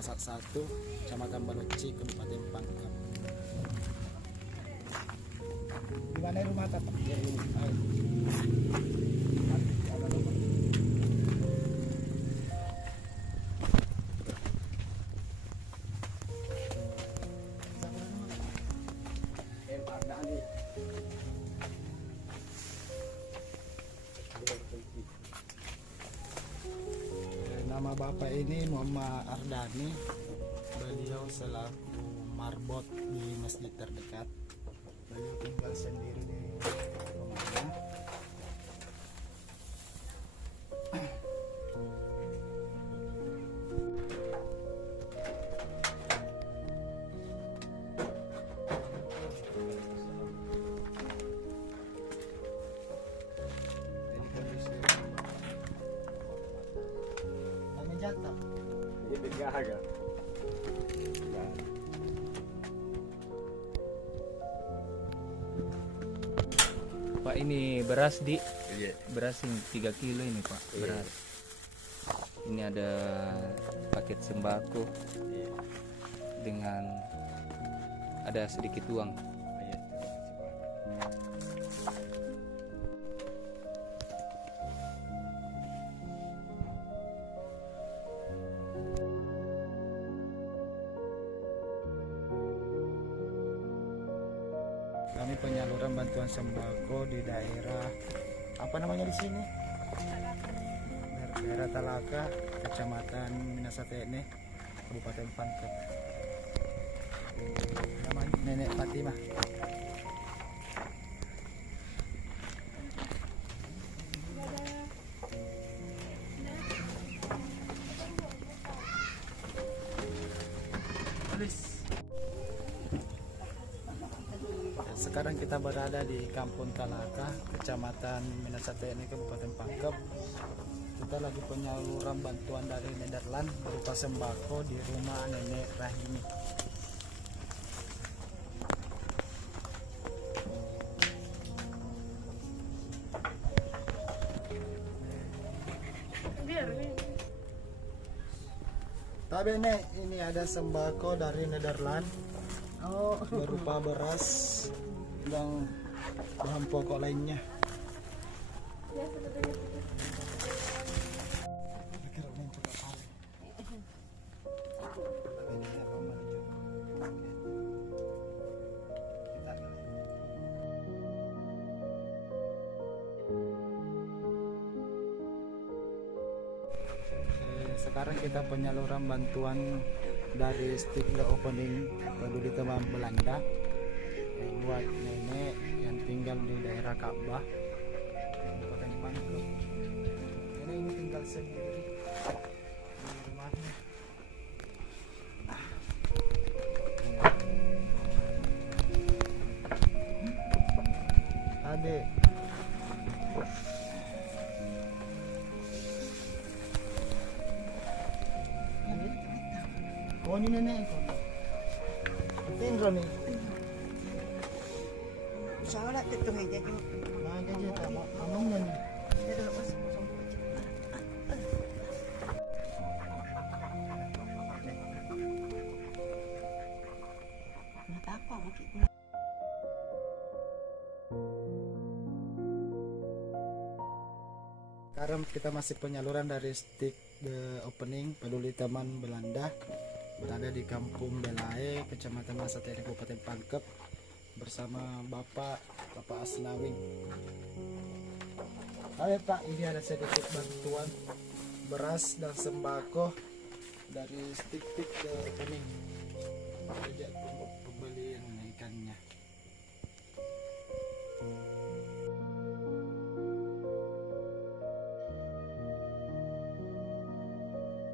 Masat 1, Kecamatan Baloci, Kabupaten Pangkep. Di mana rumah tapak? Nama bapak ini Muhammad Ardani. Beliau selaku marbot di masjid terdekat. Beliau tinggal sendiri di rumahnya. Jatah. Ini gaga. Pak, ini beras di Iya. beras yang 3 kilo ini Pak, beras. Ini ada paket sembako Iya. dengan ada sedikit uang. Iya. Kami penyaluran bantuan sembako di daerah apa namanya di sini? Daerah Talaka, Kecamatan Minasatene, Kabupaten Pangkep. Namanya Nenek Fatimah. Sekarang kita berada di Kampung Talaka, Kecamatan Minasatene, Kabupaten Pangkep. Kita lagi penyaluran bantuan dari Nederland berupa sembako di rumah Nenek Rahimi. Tapi Nek, ini ada sembako dari Nederland. Berupa beras dan bahan pokok lainnya. Sekarang kita penyaluran bantuan dari stick the opening peduli teman Belanda buat nenek yang tinggal di daerah Ka'bah, Kabupaten Pangkep. Nenek ini tinggal sendiri di rumahnya. Adik, oh ini nenek ko. Tinggal nih. Salah itu aja juga. Nah, jadi tak anong yan. Jadi lepas kosong. Nggak apa mungkin. Sekarang kita masih penyaluran dari stick the opening peduli teman Belanda, berada di Kampung Belae, Kecamatan Masatene, Kabupaten Pangkep, bersama Bapak Asnawing. Ayo Pak, ini ada sedikit bantuan beras dan sembako dari stick the opening. Tidak pembelian ikannya.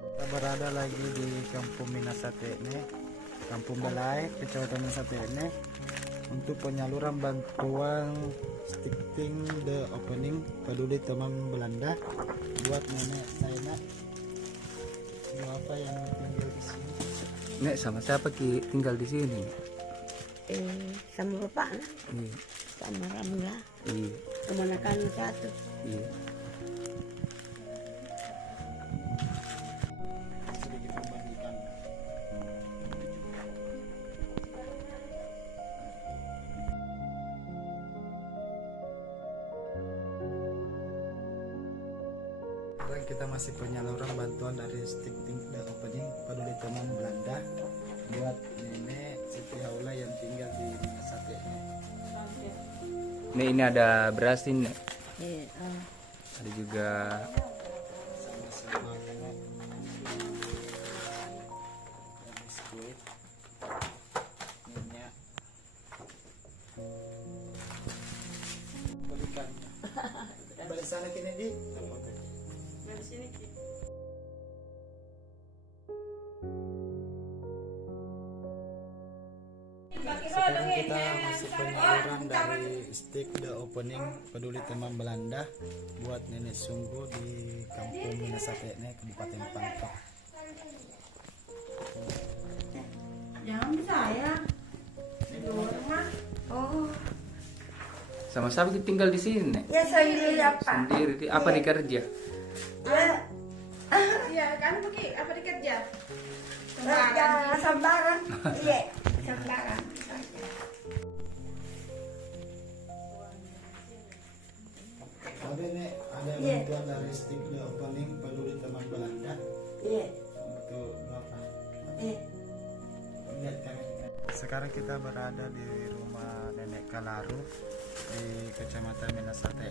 Kita berada lagi di Kampung Minasatene, Kampung Balai, Kecamatan Minasatene, untuk penyaluran bantuan sticking the opening peduli teman Belanda buat nenek saya. Apa yang tinggal di sini? Nek, sama siapa Ki tinggal di sini? Sama bapak lah, Iya. sama Ramla, Iya. kemenakan satu. Iya. Sedikit membandingkan Sekarang kita masih penyaluran bantuan dari Stichting The Opening Peduli Teman Belanda buat nenek Siti Haula yang tinggal di Minasate. Ini ada beras ini. Iya. Ada juga Sama-sama nenek. Ada biskuit, minyak, belikan. Balik sana kini di. Dari sini Ki. Sekarang kita masih penyaluran dari Stick The Opening Peduli Teman Belanda buat nenek sungguh di Kampung Minasate, Kabupaten Pangkep. Jangan saya. Di rumah. Oh. sama-sama kita tinggal di sini, Nek. Ya sendiri apa? Sendiri. Apa nih kerja? Iya, kan pergi apa dikerja? Kerja sembarang. Iya, sembarang. Ada nek, ada Iya. bantuan dari Stick The Opening Peduli Teman Belanda Iya. untuk berapa? Iya. Lihat kami. Sekarang kita berada di rumah Nenek Kalaru di Kecamatan Minasate.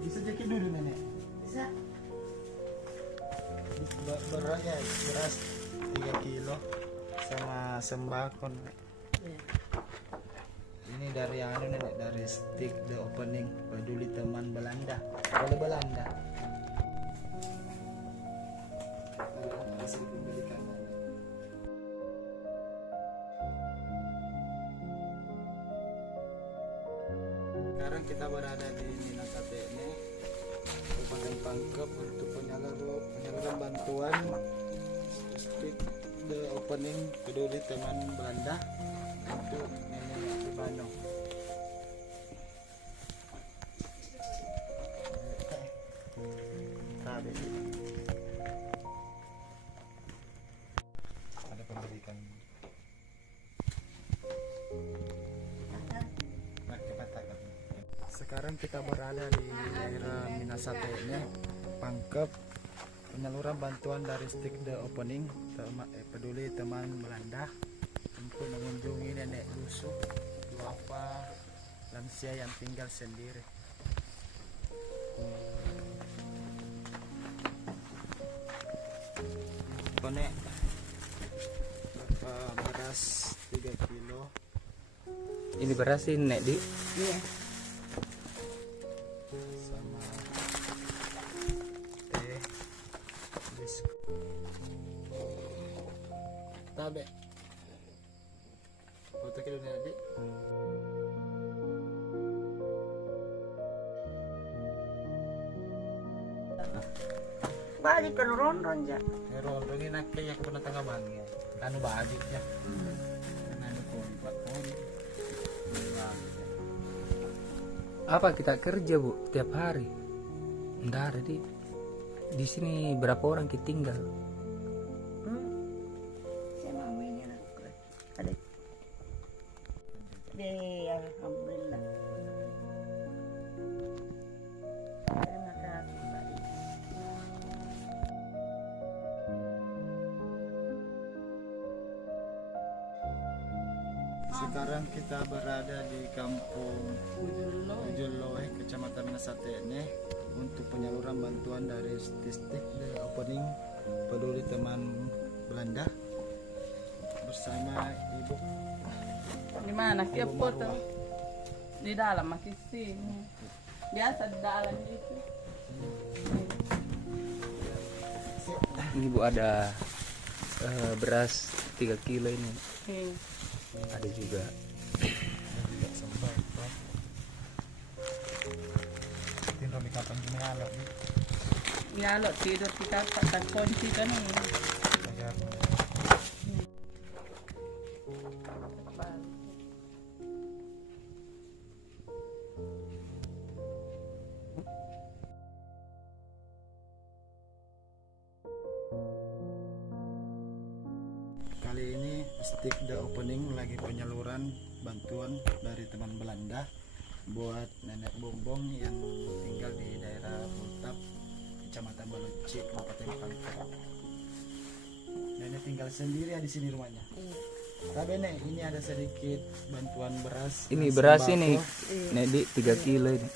Bisa jadi dulu nenek. Bisa. Beras 3 kilo sama sembako. Nek. Iya. Ini dari anu nenek, dari Stick The Opening Peduli Teman Belanda. Oleh Belanda. Hasil pembelikan. Sekarang kita berada di Minasate ini, Kabupaten Pangkep, untuk penyaluran bantuan Stick The Opening Peduli Teman Belanda untuk nenek Ibano. Tadi ada pemberikan. Sekarang kita berada di daerah Minasate ini, Pangkep. Penyaluran bantuan dari Stick The Opening Peduli Teman Belanda untuk mengunjungi nenek lusuh, duafa, lansia yang tinggal sendiri. Konek beras 3 kilo. Ini beras ini, Nek, Di. Iya. Sama teh, biskuit, tabe, foto kilo nih adik. Balik ke rondon ya. Pero ini nakay ako na tanga bangya. Ano ba adik ya? Ano ko buat pun. Apa kita kerja, Bu, tiap hari? Enggak ada, Di. Di sini berapa orang kita tinggal? Saya mau ini nak. Ada. Alhamdulillah. Terima kasih, Pak. Sekarang kita berada di Kampung Ujulloe, Kecamatan Minasate ini, untuk penyaluran bantuan dari Stick The Opening Peduli Teman Belanda bersama Ibu. Di mana? Kia Ibu foto. Marwah. Di dalam masih sini. Biasa di dalam gitu. Ini, Bu, ada beras 3 kilo ini. Hmm. Ada juga Tidak sempat, Pak. Tin Romi kapan gimana nih? Ya lo tidur kita tak kunci kan. Agar kali ini stick the opening lagi penyaluran bantuan dari teman Belanda buat nenek Bombong yang tinggal di daerah Bultap, Kecamatan Baluci, Kabupaten Pangkal. Nenek tinggal sendiri ya di sini rumahnya. Tapi nek ini ada sedikit bantuan beras. Ini dan beras sembako. ini, Nek Di 3 kilo ini.